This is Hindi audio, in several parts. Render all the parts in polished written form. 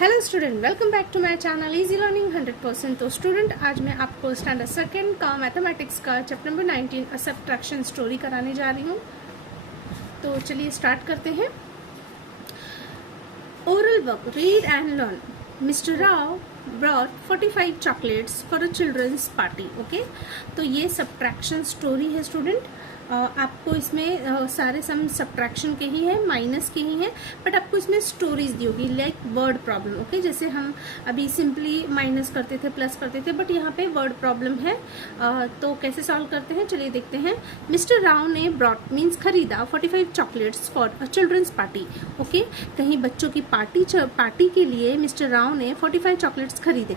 Hello student, welcome back to my channel easy learning 100%। तो स्टूडेंट, आज मैं आपको स्टैंडर्ड सेकंड का मैथमेटिक्स का चैप्टर नंबर 19 सब्ट्रैक्शन स्टोरी कराने जा रही हूँ। तो चलिए स्टार्ट करते हैं। Oral work, read and learn. Mister Rao brought 45 chocolates for a children's party। Okay, तो ये सब्ट्रैक्शन स्टोरी है स्टूडेंट। आपको इसमें सारे सम सब्ट्रैक्शन के ही है, माइनस के ही है, बट आपको इसमें स्टोरीज दी होगी लाइक वर्ड प्रॉब्लम। ओके, जैसे हम अभी सिंपली माइनस करते थे, प्लस करते थे, बट यहाँ पे वर्ड प्रॉब्लम है। तो कैसे सॉल्व करते हैं, चलिए देखते हैं। मिस्टर राव ने ब्रॉट मीन्स खरीदा 45 chocolates for a children's party. Okay, कहीं बच्चों की पार्टी के लिए मिस्टर राव ने 45 चॉकलेट्स खरीदे।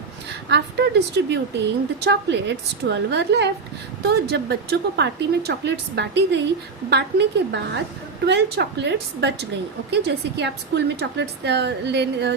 After distributing the chocolates 12 were left. तो जब बच्चों को पार्टी में चॉकलेट्स बांटी गई, बांटने के बाद 12 चॉकलेट्स बच गई। ओके, जैसे कि आप स्कूल में चॉकलेट्स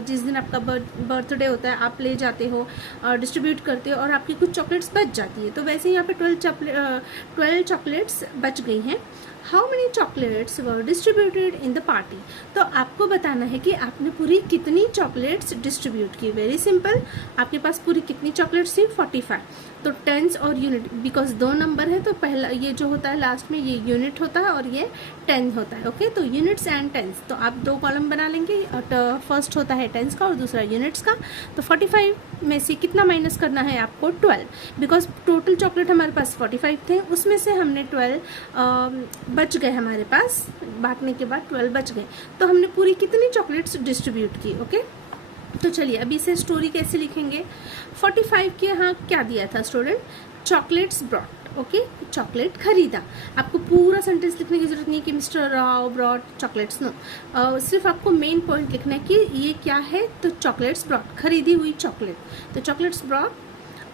जिस दिन आपका बर्थडे होता है आप ले जाते हो, डिस्ट्रीब्यूट करते हो और आपकी कुछ चॉकलेट्स बच जाती है, तो वैसे यहाँ पे 12 चॉकलेट्स बच गई हैं। How many chocolates were distributed in the party. तो आपको बताना है कि आपने पूरी कितनी चॉकलेट्स डिस्ट्रीब्यूट की। वेरी सिंपल, आपके पास पूरी कितनी चॉकलेट्स थी, 45। तो टेंस और यूनिट, बिकॉज दो नंबर है तो पहला ये जो होता है लास्ट में ये यूनिट होता है और ये टेन होता है। ओके, तो यूनिट्स एंड टेंस, तो आप दो कॉलम बना लेंगे। और फर्स्ट होता है टेंस का और दूसरा यूनिट्स का। तो 45 में से कितना माइनस करना है आपको, 12, बिकॉज टोटल चॉकलेट हमारे पास 45 थे, उसमें से हमने 12 बच गए, हमारे पास बांटने के बाद 12 बच गए। तो हमने पूरी कितनी चॉकलेट्स डिस्ट्रीब्यूट की। ओके, तो चलिए अभी से स्टोरी कैसे लिखेंगे। 45 के यहाँ क्या दिया था student, chocolates brought. Okay, chocolate खरीदा। आपको पूरा सेंटेंस लिखने की जरूरत नहीं है कि mister Rao brought chocolates, no. सिर्फ आपको मेन पॉइंट लिखना है कि ये क्या है, तो चॉकलेट्स ब्रॉट, खरीदी हुई चॉकलेट, तो चॉकलेट्स ब्रॉट।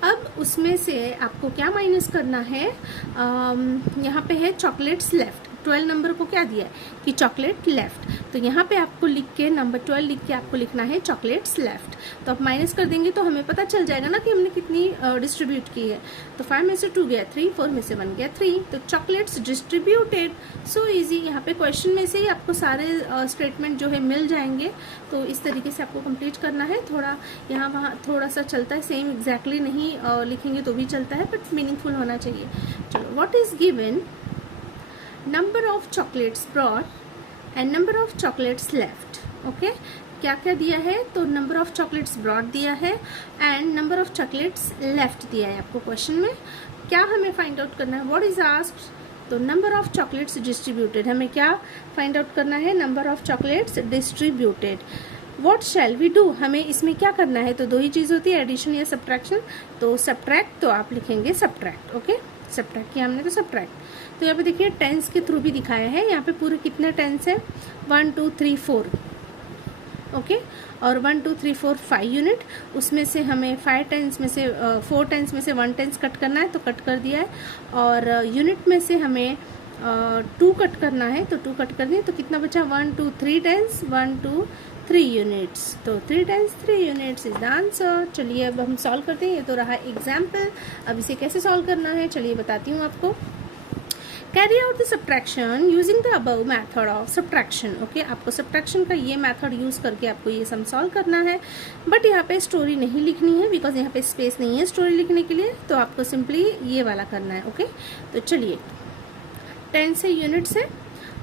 अब उसमें से आपको क्या माइनस करना है, यहाँ पे है चॉकलेट्स लेफ्ट। 12 नंबर को क्या दिया है कि चॉकलेट लेफ्ट, तो यहाँ पे आपको लिख के नंबर 12 लिख के आपको लिखना है चॉकलेट्स लेफ्ट। तो आप माइनस कर देंगे तो हमें पता चल जाएगा ना कि हमने कितनी डिस्ट्रीब्यूट की है। तो 5 में से 2 गया 3, 4 में से 1 गया 3, तो चॉकलेट्स डिस्ट्रीब्यूटेड। सो इजी, यहाँ पे क्वेश्चन में से ही आपको सारे स्टेटमेंट जो है मिल जाएंगे। तो इस तरीके से आपको कंप्लीट करना है। थोड़ा यहाँ वहाँ थोड़ा सा चलता है, सेम एग्जैक्टली नहीं लिखेंगे तो भी चलता है, बट मीनिंगफुल होना चाहिए। चलो, what is given, number of chocolates brought and number of chocolates left। Okay, क्या क्या दिया है, तो नंबर ऑफ चॉकलेट्स ब्रॉट दिया है and number of chocolates left दिया है। आपको क्वेश्चन में क्या हमें फाइंड आउट करना है, व्हाट इज आस्क्ड, तो नंबर ऑफ चॉकलेट्स डिस्ट्रीब्यूटेड। हमें क्या फाइंड आउट करना है, number of chocolates distributed. What shall we do, हमें इसमें क्या करना है, तो दो ही चीज़ होती है, एडिशन या सब्ट्रैक्शन। तो सब्ट्रैक्ट, तो आप लिखेंगे सब्ट्रैक्ट। ओके, सब्ट्रैक्ट किया हमने तो सब्ट्रैक्ट। तो यहाँ पे देखिए टेंस के थ्रू भी दिखाया है। यहाँ पे पूरे कितने टेंस है, 1 2 3 4। ओके, और 1 2 3 4 5 यूनिट, उसमें से हमें 5 टेंस में से 4 टेंस में से 1 टेंस कट करना है, तो कट कर दिया है। और यूनिट में से हमें 2 कट करना है, तो 2 कट कर दिए, तो कितना बचा, 1 2 3 टेंस, 1 2 3 यूनिट्स, तो 3 tens 3 units is the answer. चलिए अब हम सॉल्व करते हैं। ये तो रहा एग्जाम्पल, अब इसे कैसे सॉल्व करना है चलिए बताती हूँ आपको। Carry out the subtraction using the above method of subtraction. Okay, आपको सब्ट्रैक्शन का ये मैथड यूज करके आपको ये सम सॉल्व करना है, बट यहाँ पे स्टोरी नहीं लिखनी है बिकॉज यहाँ पे स्पेस नहीं है स्टोरी लिखने के लिए, तो आपको सिंपली ये वाला करना है। ओके, तो चलिए 10 से यूनिट से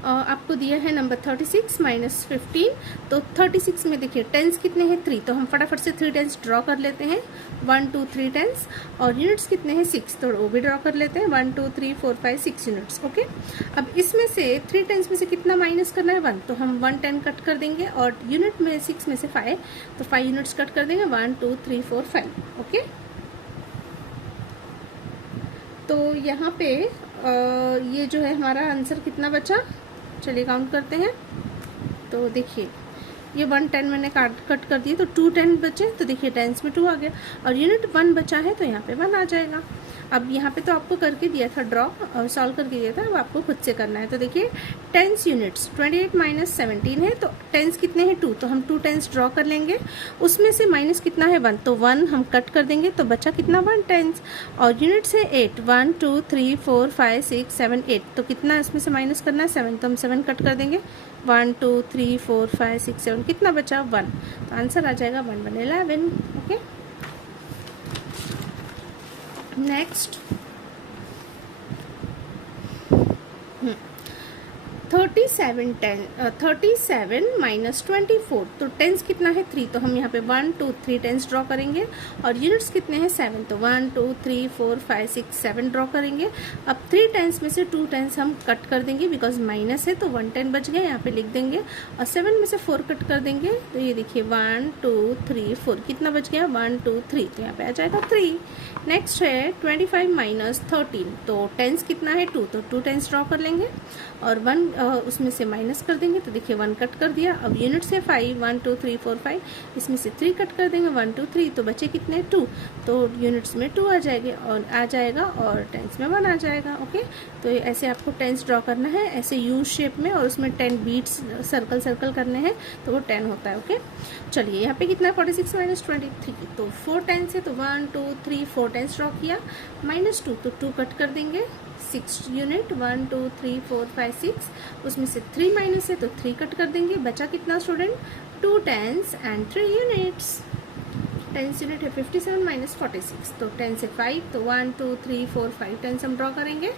आपको दिया है नंबर 36 माइनस 15। तो 36 में देखिए टेंस कितने हैं, 3, तो हम फटाफट से 3 टेंस ड्रॉ कर लेते हैं, 1 2 3 टेंस। और यूनिट्स कितने हैं, 6, तो वो भी ड्रॉ कर लेते हैं, 1 2 3 4 5 6 यूनिट्स। ओके, अब इसमें से 3 टेंस में से कितना माइनस करना है, 1, तो हम 1 10 कट कर देंगे। और यूनिट में 6 में से 5, तो 5 यूनिट्स कट कर देंगे, 1 2 3 4 5। ओके, तो यहाँ पे ये जो है हमारा आंसर कितना बचा, चलिए काउंट करते हैं। तो देखिए ये 1 10 मैंने कट कर दिए, तो 2 10 बचे, तो देखिए टेंस में 2 आ गया, और यूनिट 1 बचा है तो यहाँ पे 1 आ जाएगा। अब यहाँ पे तो आपको करके दिया था ड्रॉ और सॉल्व करके दिया था, अब आपको खुद से करना है। तो देखिए टेंस यूनिट्स 28 माइनस 17 है, तो टेंस कितने हैं, 2, तो हम 2 टेंस ड्रॉ कर लेंगे। उसमें से माइनस कितना है, 1, तो 1 हम कट कर देंगे, तो बचा कितना, 1 टेंस। और यूनिट्स है 8, 1 2 3 4 5 6 7 8, तो कितना इसमें से माइनस करना है, 7, तो हम 7 कट कर देंगे, 1 2 3 4 5 6 7 कितना बचा 1, तो आंसर आ जाएगा 1 1 11। ओके नेक्स्ट 37 माइनस 24, तो टेंस कितना है 3, तो हम यहाँ पे 1 2 3 टेंस ड्रॉ करेंगे और यूनिट्स कितने हैं 7, तो 1 2 3 4 5 6 7 ड्रॉ करेंगे। अब 3 टेंस में से 2 टेंस हम कट कर देंगे बिकॉज माइनस है, तो 1 10 बच गया, यहाँ पे लिख देंगे और 7 में से 4 कट कर देंगे, तो ये देखिए 1 2 3 4 कितना बच गया 1 2 3, तो यहाँ पे आ जाएगा 3। नेक्स्ट है 25 माइनस 13, तो टेंस कितना है 2, तो 2 टेंस ड्रॉ कर लेंगे और 1 उसमें से माइनस कर देंगे, तो देखिए 1 कट कर दिया। अब यूनिट से 5 1 2 3 4 5, इसमें से 3 कट कर देंगे 1 2 3, तो बचे कितने 2, तो यूनिट्स में 2 आ जाएगा और टेंस में 1 आ जाएगा। ओके तो ऐसे आपको टेंस ड्रॉ करना है ऐसे यू शेप में और उसमें 10 बीट्स सर्कल करने हैं, तो वो 10 होता है। ओके चलिए यहाँ पे कितना है 46 माइनस 23, तो 4 टेंस है, तो 1 2 3 4 टेंस ड्रॉ किया, माइनस 2 तो 2 कट कर देंगे, 6 यूनिट 1 2 3 4 5 6, उसमें से 3 माइनस है तो 3 कट कर देंगे, बचा कितना student 2 tens and 3 units. Tens unit है 57 माइनस 46, तो 10 से 5, तो 1 2 3 4 5 टेंस हम ड्रॉ करेंगे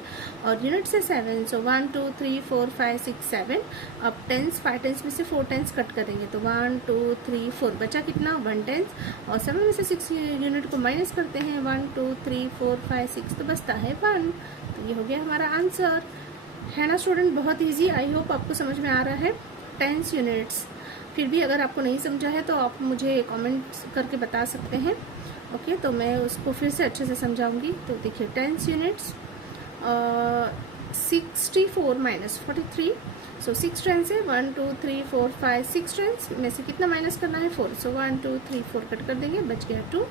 और यूनिट से 7, सो 1 2 3 4 5 6 7। अब टेंस 5 टेंस में से 4 टेंस कट करेंगे, तो 1 2 3 4 बचा कितना 1 टेंस और 7 में से 6 यूनिट को माइनस करते हैं 1 2 3 4 5 6, तो बचता है 1। तो ये हो गया हमारा आंसर, है ना स्टूडेंट, बहुत इजी। आई होप आपको समझ में आ रहा है टेंस यूनिट्स। फिर भी अगर आपको नहीं समझा है तो आप मुझे कमेंट करके बता सकते हैं। ओके तो मैं उसको फिर से अच्छे से समझाऊंगी। तो देखिए टेंस यूनिट्स 64 माइनस 43, सो 6 टेंस है 1 2 3 4 5 6 टेंस में से कितना माइनस करना है 4, सो 1 2 3 4 कट कर देंगे, बच गया 2।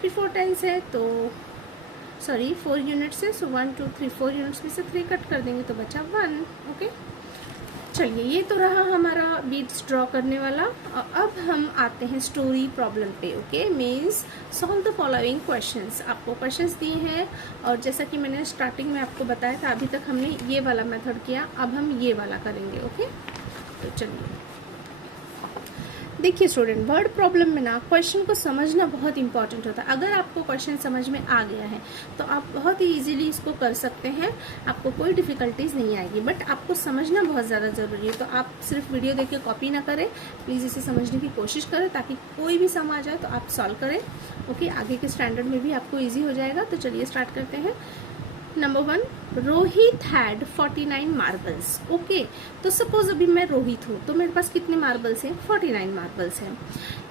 फिर 4 टेंस है तो 4 यूनिट्स है, सो 1 2 3 4 यूनिट्स में से 3 कट कर देंगे, तो बचा 1। ओके चलिए ये तो रहा हमारा बीट्स ड्रॉ करने वाला। अब हम आते हैं स्टोरी प्रॉब्लम पे। Okay means solve the following questions. आपको क्वेश्चंस दिए हैं और जैसा कि मैंने स्टार्टिंग में आपको बताया था, अभी तक हमने ये वाला मेथड किया, अब हम ये वाला करेंगे। ओके तो चलिए देखिए स्टूडेंट, वर्ड प्रॉब्लम में ना क्वेश्चन को समझना बहुत इंपॉर्टेंट होता है। अगर आपको क्वेश्चन समझ में आ गया है तो आप बहुत ही इजीली इसको कर सकते हैं, आपको कोई डिफिकल्टीज नहीं आएगी, बट आपको समझना बहुत ज़्यादा ज़रूरी है। तो आप सिर्फ वीडियो देख के कॉपी ना करें, प्लीज़ इसे समझने की कोशिश करें ताकि कोई भी सम आ जाए तो आप सॉल्व करें। ओके आगे के स्टैंडर्ड में भी आपको ईजी हो जाएगा। तो चलिए स्टार्ट करते हैं। Number 1, Rohit had 49 marbles. Okay तो सपोज अभी मैं रोहित हूँ तो मेरे पास कितने मार्बल्स हैं 49 मार्बल्स हैं।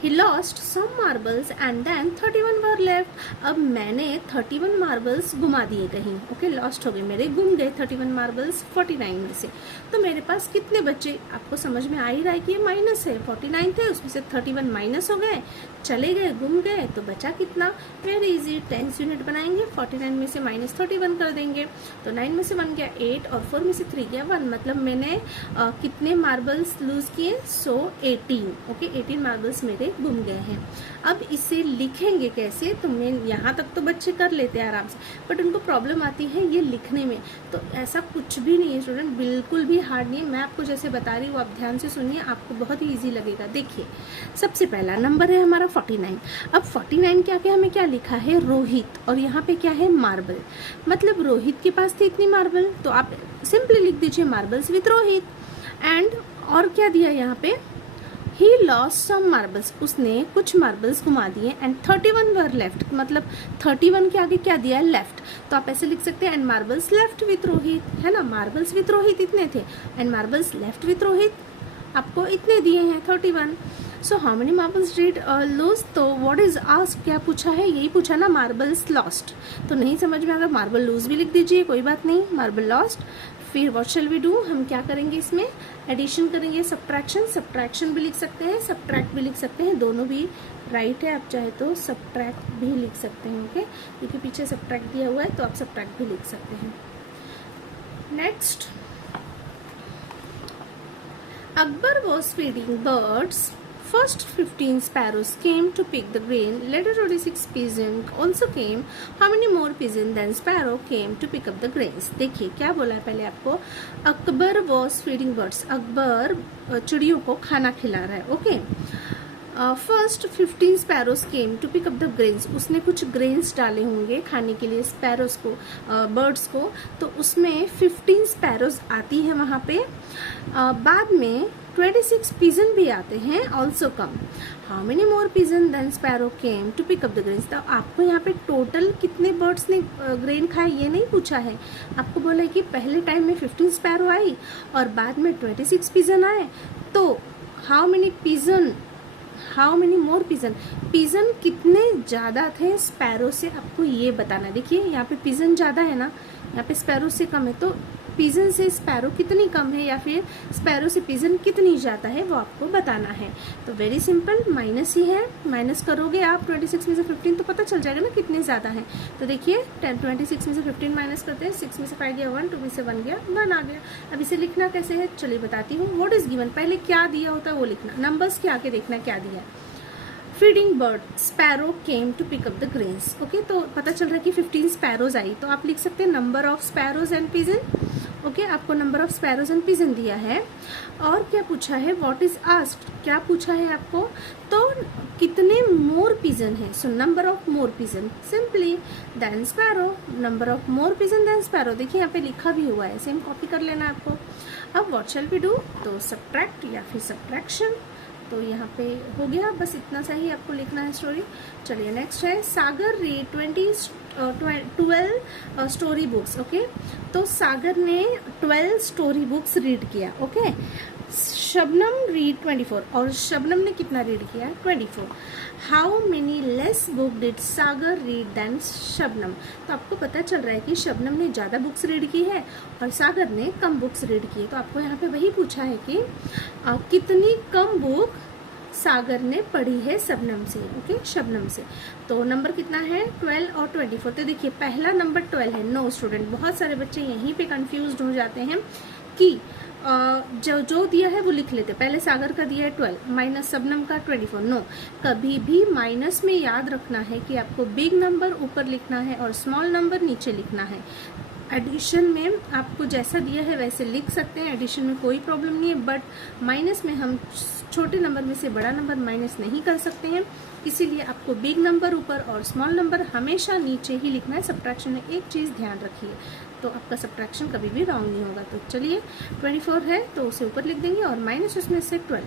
He lost some marbles and then 31 were left. अब मैंने 31 मार्बल्स घुमा दिए कहीं। ओके लॉस्ट हो गए मेरे, गुम गए 31 मार्बल्स 49 में से। तो मेरे पास कितने बचे, आपको समझ में आ ही रहा है कि ये माइनस है, 49 थे उसमें से 31 माइनस हो गए, चले गए, गुम गए, तो बचा कितना, वेरी इजी, टेंस यूनिट बनाएंगे, 49 में से माइनस 31 कर देंगे, तो 9 में से 1 गया 8 और 4 में से 3 गया 1, मतलब मैंने कितने मार्बल्स लूज किए, सो 18। ओके 18 मार्बल्स मेरे गुम गए हैं। अब इसे लिखेंगे कैसे, तो मैं यहाँ तक तो बच्चे कर लेते हैं आराम से, बट उनको प्रॉब्लम आती है ये लिखने में। तो ऐसा कुछ भी नहीं है स्टूडेंट, बिल्कुल भी हार्ड नहीं है। मैं आपको जैसे बता रही हूँ आप ध्यान से सुनिए, आपको बहुत ही ईजी लगेगा। देखिए सबसे पहला नंबर है हमारा 49। अब 49 क्या क्या हमें क्या लिखा है, रोहित, और यहाँ पे क्या है, मार्बल, मतलब रोहित के पास थी इतनी मार्बल, तो आप सिंपली लिख दीजिए मार्बल्स विथ रोहित। एंड और क्या दिया यहाँ पे, ही लॉस्ट सम मार्बल्स, उसने कुछ मार्बल्स घुमा दिए, एंड 31 वर लेफ्ट, मतलब 31 के आगे क्या दिया है, लेफ्ट, तो आप ऐसे लिख सकते हैं and marbles left with Rohit, है ना, मार्बल्स विथ रोहित इतने थे and marbles left with Rohit आपको इतने दिए हैं 31। So how many marbles did lose, तो व्हाट इज आस्क्ड, क्या पूछा है, यही पूछा ना, मार्बल्स लॉस्ट, तो नहीं समझ में अगर मार्बल लूज भी लिख दीजिए कोई बात नहीं, मार्बल लॉस्ट। फिर व्हाट शैल वी डू, हम क्या करेंगे, इसमें एडिशन करेंगे, सब्ट्रैक्शन भी लिख सकते हैं, सब्ट्रैक्ट भी लिख सकते हैं, दोनों भी राइट है, आप चाहे तो सब्ट्रैक्ट भी लिख सकते हैं। ओके क्योंकि पीछे सब्ट्रैक्ट दिया हुआ है तो आप सब्ट्रैक्ट भी लिख सकते हैं। Next, Akbar was feeding birds First 15 sparrows came to pick the grain. Later 26 pigeons also came. How many more pigeons than sparrow came to pick up the grains? देखिए क्या बोला है पहले आपको. Akbar was feeding birds. Akbar चिड़ियों को खाना खिला रहा है. Okay. First 15 sparrows came to pick up the grains. उसने कुछ ग्रेन्स डाले होंगे खाने के लिए स्पैरोज को, बर्ड्स को. तो उसमें 15 स्पैरोज आती है वहाँ पे. बाद में 26 पिजन भी आते हैं, also come. How many more pigeon than sparrow came to pick up the grains. तो आपको यहाँ पे टोटल कितने बर्ड्स ने ग्रेन खाए ये नहीं पूछा है. आपको बोला है कि पहले टाइम में 15 स्पैरो आई और बाद में 26 पिजन आए. तो how many more pigeon, pigeon कितने ज़्यादा थे स्पैरो से, आपको ये बताना. देखिए यहाँ पे पिजन ज़्यादा है ना, यहाँ पे स्पैरो से कम है. तो पिजन से स्पैरो कितनी कम है या फिर स्पैरो से पिजन कितनी ज़्यादा है वो आपको बताना है. तो वेरी सिंपल, माइनस ही है. माइनस करोगे आप 26 में से 15 तो पता चल जाएगा ना कितने ज़्यादा हैं. तो देखिए 26 में से 15 माइनस करते हैं. 6 में से 5 गया 1, 2 में से 1 गया 1 आ गया. अब इसे लिखना कैसे है चलिए बताती हूँ. व्हाट इज गिवन, पहले क्या दिया होता है वो लिखना. नंबर्स के आगे देखना क्या दिया है. Feeding bird sparrow came to pick up the grains. Okay, तो पता चल रहा है कि 15 स्पैरोज आई. तो आप लिख सकते हैं number of sparrows and pigeon. Okay, आपको number of sparrows and pigeon दिया है. और क्या पूछा है, व्हाट इज आस्क्ड, क्या पूछा है आपको. तो कितने मोर पिजन है. So number of more pigeon simply than sparrow. Number of more pigeon than sparrow. देखिए यहाँ पे लिखा भी हुआ है, सेम कॉपी कर लेना आपको. अब व्हाट शैल वी डू, तो सब्ट्रैक्ट या फिर सब्ट्रैक्शन. तो यहाँ पे हो गया, बस इतना सा ही आपको लिखना है स्टोरी. चलिए नेक्स्ट है Sagar read 12 story books. Okay, तो सागर ने 12 स्टोरी बुक्स रीड किया. ओके, शबनम रीड 24 और शबनम ने कितना रीड किया 24. How many less book did Sagar read than Shabnam. तो आपको पता चल रहा है कि शबनम ने ज़्यादा बुक्स रीड की है और सागर ने कम बुक्स रीड की है. तो आपको यहाँ पे वही पूछा है कि कितनी कम बुक सागर ने पढ़ी है शबनम से. ओके, शबनम से. तो नंबर कितना है 12 और 24. तो देखिए पहला नंबर 12 है. नो स्टूडेंट, बहुत सारे बच्चे यहीं पे कंफ्यूज्ड हो जाते हैं कि जो दिया है वो लिख लेते. पहले सागर का दिया है 12 माइनस शबनम का 24. नो, कभी भी माइनस में याद रखना है कि आपको बिग नंबर ऊपर लिखना है और स्मॉल नंबर नीचे लिखना है. एडिशन में आपको जैसा दिया है वैसे लिख सकते हैं, एडिशन में कोई प्रॉब्लम नहीं है. बट माइनस में हम छोटे नंबर में से बड़ा नंबर माइनस नहीं कर सकते हैं, इसीलिए आपको बिग नंबर ऊपर और स्मॉल नंबर हमेशा नीचे ही लिखना है. सब्ट्रैक्शन में एक चीज़ ध्यान रखिए, तो आपका सब्ट्रैक्शन कभी भी रॉन्ग नहीं होगा. तो चलिए 24 है तो उसे ऊपर लिख देंगे और माइनस उसमें से 12.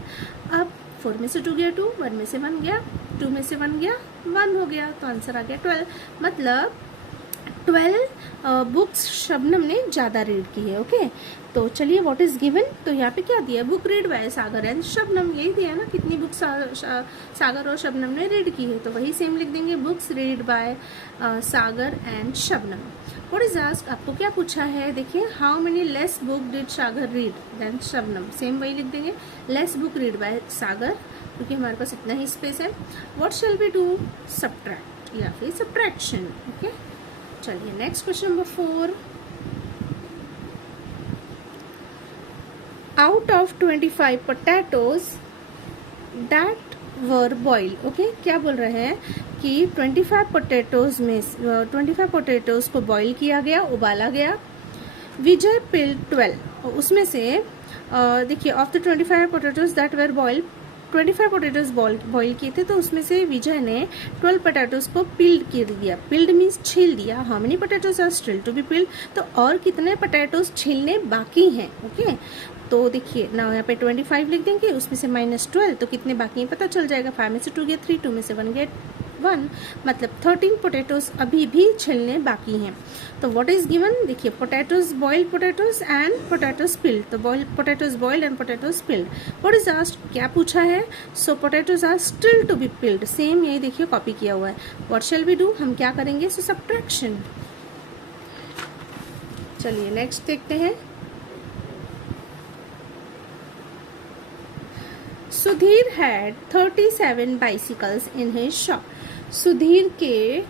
अब 4 में से 2 गया 2, 1 में से 1 गया, 2 में से 1 गया 1 हो गया. तो आंसर आ गया 12. मतलब 12 बुक्स शबनम ने ज़्यादा रीड की है. ओके, तो चलिए व्हाट इज गिवन. तो यहाँ पे क्या दिया, book read by Sagar and Shabnam. यही दिया ना कितनी बुक सागर और शबनम ने रीड की है. तो वही सेम लिख देंगे, books read by Sagar and Shabnam. What is asked, आपको क्या पूछा है. देखिए how many less book did Sagar read than Shabnam. Same वही लिख देंगे, less book read by Sagar, क्योंकि हमारे पास इतना ही स्पेस है. What shall we do, subtract या फिर सब्ट्रैक्शन. ओके, चलिए next question number 4. Out of 25 potatoes that were boil. Okay, क्या बोल रहे हैं कि 25 पोटैटोज में 25 पोटैटोज को बॉईल किया गया, उबाला गया. विजय पिल्ड 12, उसमें से देखिए of the 25 potatoes that were boil 25 potatoes boil किए थे. तो उसमें से विजय ने 12 पोटैटोज को पिल्ड कर दिया. पिल्ड मीन्स छील दिया. How many potatoes are still to be peeled. तो और कितने पोटैटोज छीलने बाकी हैं. ओके, तो देखिए ना यहाँ पे 25 लिख देंगे, उसमें से -12, तो कितने बाकी हैं पता चल जाएगा. 5 में से 2 गया 3, 2 में से 1 गया 1, मतलब 13 पोटैटोज अभी भी छिलने बाकी हैं. तो व्हाट इज गिवन, देखिए potatoes boiled potatoes and potatoes peeled. तो potatoes boiled and potatoes peeled. What is asked, क्या पूछा है. So potatoes are still to be peeled. Same यही देखिए कॉपी किया हुआ है. व्हाट शैल वी डू, हम क्या करेंगे, सो सब्ट्रैक्शन. चलिए नेक्स्ट देखते हैं. Sudhir had 37 bicycles in his shop. Sudhir के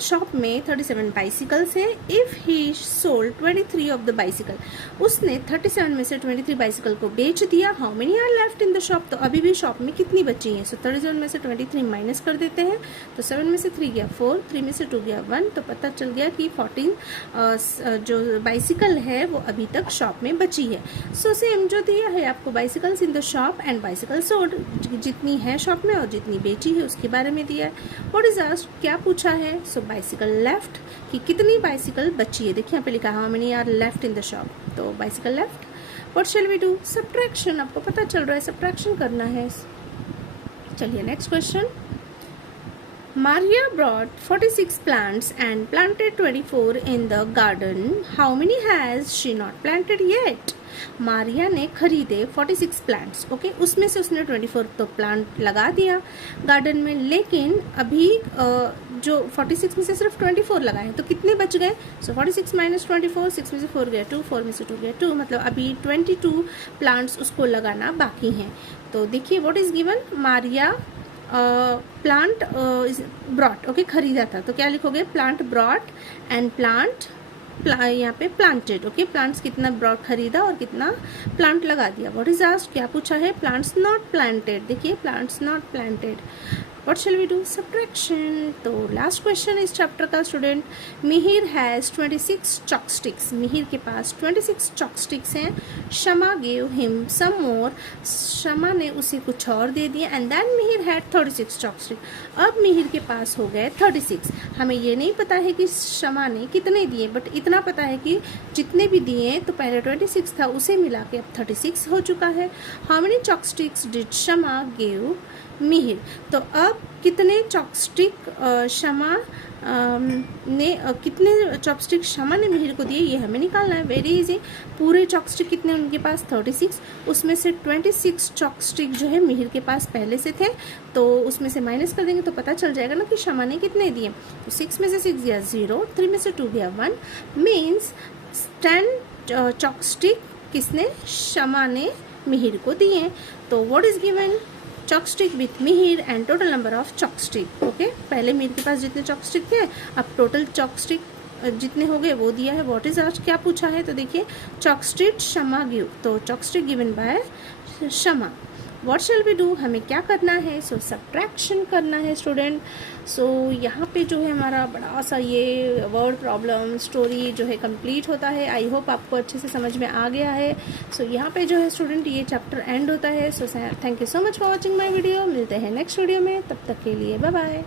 शॉप में 37 बाइसिकल्स हैं। If he sold 23 of the bicycle, उसने 37 में से 23 बाइसिकल को बेच दिया। How many are left in the shop, तो अभी भी शॉप में कितनी बची हैं। सो 37 में से 23 माइनस कर देते हैं, तो 7 में से 3 गया 4, 3 में से 2 गया 1, तो पता चल गया कि 14 जो बाइसिकल है वो अभी तक शॉप में बची है। सो सेम जो दिया है आपको, bicycles in the shop and bicycle sold, जितनी है शॉप में और जितनी बेची है उसके बारे में दिया है। व्हाट इज आस्क्ड, क्या पूछा है। सो बाइसिकल लेफ्ट, कि कितनी बाइसिकल बची है। देखिए यहाँ पे लिखा how many are left in the shop, तो bicycle left. What shall we do, subtraction, आपको पता चल रहा है सब्ट्रैक्शन करना है। चलिए next question. Maria brought 46 plants and planted 24 in the garden. How many has she not planted yet? Maria ने खरीदे 46 प्लांट्स, ओके, उसमें से उसने 24 तो प्लांट लगा दिया गार्डन में, लेकिन अभी जो 46 में से सिर्फ 24 लगाए, तो कितने बच गए। सो 46 माइनस 24, 6 में से 4 गया 2, 4 में से 2 गया 2, मतलब अभी 22 प्लांट्स उसको लगाना बाकी हैं। तो देखिए what is given, Maria plant brought, okay, खरीदा था, तो क्या लिखोगे, प्लांट ब्रॉट एंड प्लांट यहाँ पे प्लांटेड, ओके, प्लांट्स कितना ब्रॉट खरीदा और कितना प्लांट लगा दिया। व्हाट इज आस्क्ड, क्या पूछा है, प्लांट्स नॉट प्लांटेड, देखिए plants not planted. What shall we do, subtraction। तो लास्ट क्वेश्चन इस चैप्टर का student, Mihir has 26 chopsticks, Mihir के पास 26 चॉपस्टिक्स हैं। शमा गेव हिम सम मोर, शमा ने उसे कुछ और दे दिया। And then Mihir had 36 chopstick, अब मिहिर के पास हो गए 36। हमें ये नहीं पता है कि शमा ने कितने दिए, बट इतना पता है कि जितने भी दिए, तो पहले 26 था, उसे मिला के अब 36 हो चुका है। How many chopsticks did Shama gave Mihir, तो अब कितने चॉपस्टिक शमा ने कितने चॉपस्टिक शमा ने मिहिर को दिए, ये हमें निकालना है। वेरी इजी, पूरे चॉपस्टिक कितने उनके पास 36, उसमें से 26 चॉपस्टिक जो है मिहिर के पास पहले से थे, तो उसमें से माइनस कर देंगे तो पता चल जाएगा ना कि शमा ने कितने दिए। तो 6 में से 6 गया 0, 3 में से 2 गया 1, मीन्स 10 चॉपस्टिक किसने, शमा ने मिहिर को दिए। तो what is given, chopstick with Mihir and total number of chopstick, okay, पहले मिहिर के पास जितने चॉपस्टिक थे, अब टोटल चॉपस्टिक जितने हो गए वो दिया है। व्हाट इज आज, क्या पूछा है, तो देखिए चॉपस्टिक शमा गिव, तो chopstick given by Shama. What shall we do, हमें क्या करना है, सो सब्ट्रैक्शन करना है स्टूडेंट। सो यहाँ पे जो है हमारा बड़ा सा ये वर्ड प्रॉब्लम स्टोरी जो है कंप्लीट होता है। आई होप आपको अच्छे से समझ में आ गया है। सो यहाँ पे जो है स्टूडेंट ये चैप्टर एंड होता है। So thank you so much for watching my video. मिलते हैं नेक्स्ट वीडियो में, तब तक के लिए बाय बाय।